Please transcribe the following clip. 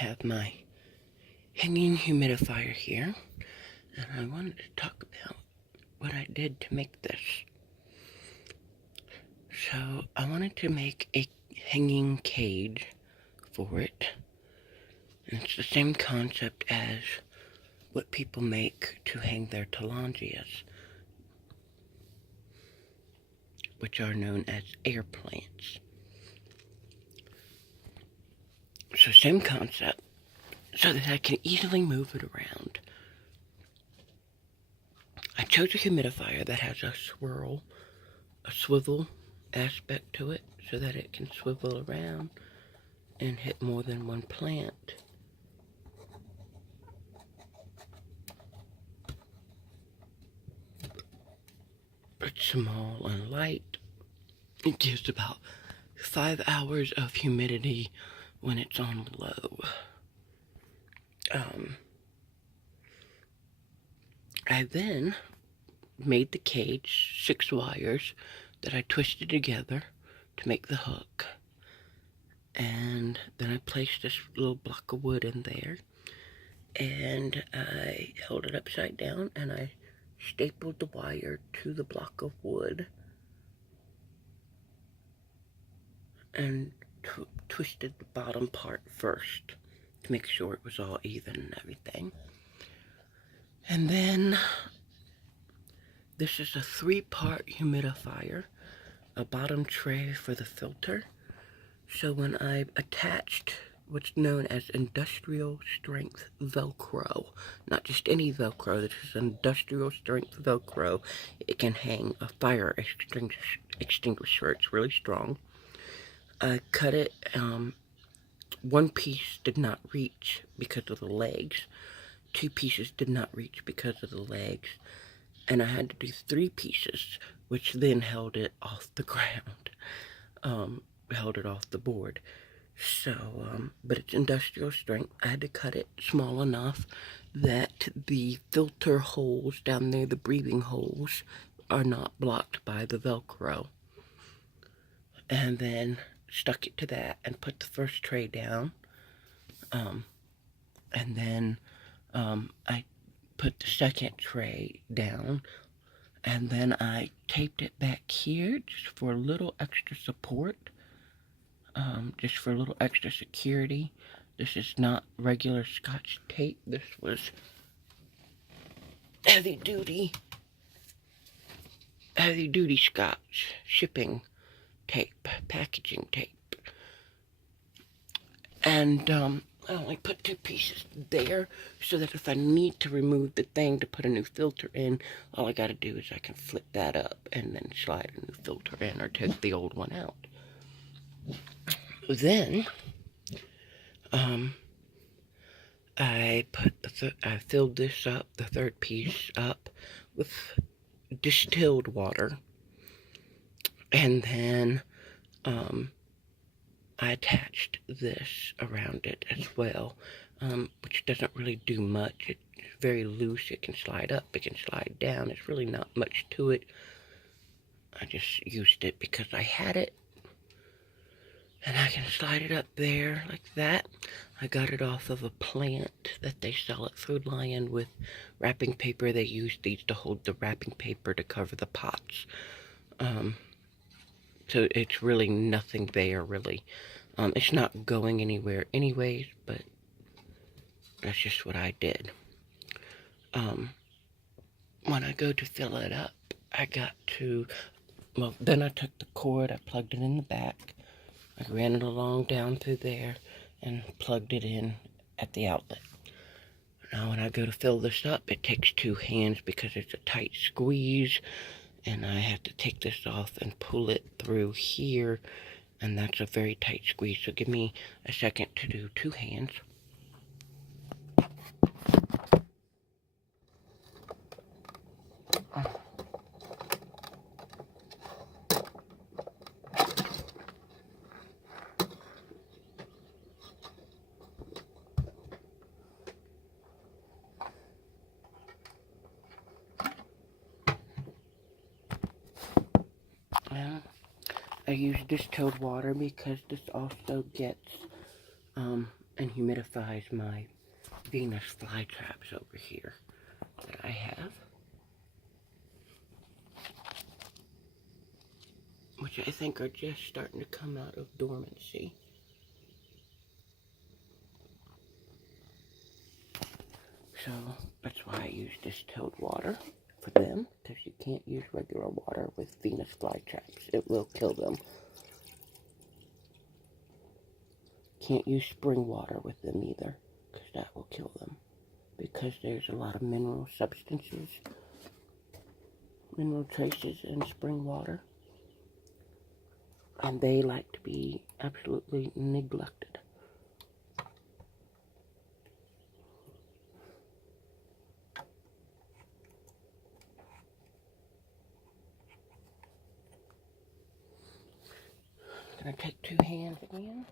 have my hanging humidifier here, and I wanted to talk about what I did to make this. So I wanted to make a hanging cage for it. And it's the same concept as what people make to hang their talangias, which are known as air plants. So same concept, so that I can easily move it around. I chose a humidifier that has a swivel aspect to it, so that it can swivel around and hit more than one plant. It's small and light. It gives about 5 hours of humidity when it's on low. I then made the cage 6 wires that I twisted together to make the hook. And then I placed this little block of wood in there, and I held it upside down, and I stapled the wire to the block of wood and twisted the bottom part first to make sure it was all even and everything. And then this is a 3-part humidifier, a bottom tray for the filter. So when I attached what's known as industrial strength Velcro, not just any Velcro, this is industrial strength Velcro, it can hang a fire extinguisher. It's really strong. I cut it, one piece did not reach because of the legs, 2 pieces did not reach because of the legs, and I had to do 3 pieces, which then held it off the ground, held it off the board. So, but it's industrial strength. I had to cut it small enough that the filter holes down there, the breathing holes, are not blocked by the Velcro. And then stuck it to that and put the first tray down. And then I put the second tray down, and then I taped it back here just for a little extra support, just for a little extra security. This is not regular Scotch tape. This was heavy duty Scotch shipping tape, packaging tape. And I only put 2 pieces there, so that if I need to remove the thing to put a new filter in, all I gotta do is I can flip that up and then slide a new filter in, or take the old one out. Then I filled this up, the 3rd piece up, with distilled water, and then I attached this around it as well, which doesn't really do much. It's very loose. It can slide up, it can slide down. It's really not much to it. I just used it because I had it, and I can slide it up there like that. I got it off of a plant that they sell at Food Lion with wrapping paper. They use these to hold the wrapping paper to cover the pots. So it's really nothing there, really. It's not going anywhere anyways, but that's just what I did. When I go to fill it up, then I took the cord, I plugged it in the back, I ran it along down through there, and plugged it in at the outlet. Now when I go to fill this up, it takes 2 hands because it's a tight squeeze, and I have to take this off and pull it through here, and that's a very tight squeeze, so give me a second to do 2 hands. I use distilled water because this also gets and humidifies my Venus flytraps over here that I have, which I think are just starting to come out of dormancy. So that's why I use distilled water for them, because you can't use regular water with Venus flytraps. It will kill them. Can't use spring water with them either, because that will kill them. Because there's a lot of mineral substances, mineral traces in spring water. And they like to be absolutely neglected. Gonna take 2 hands again.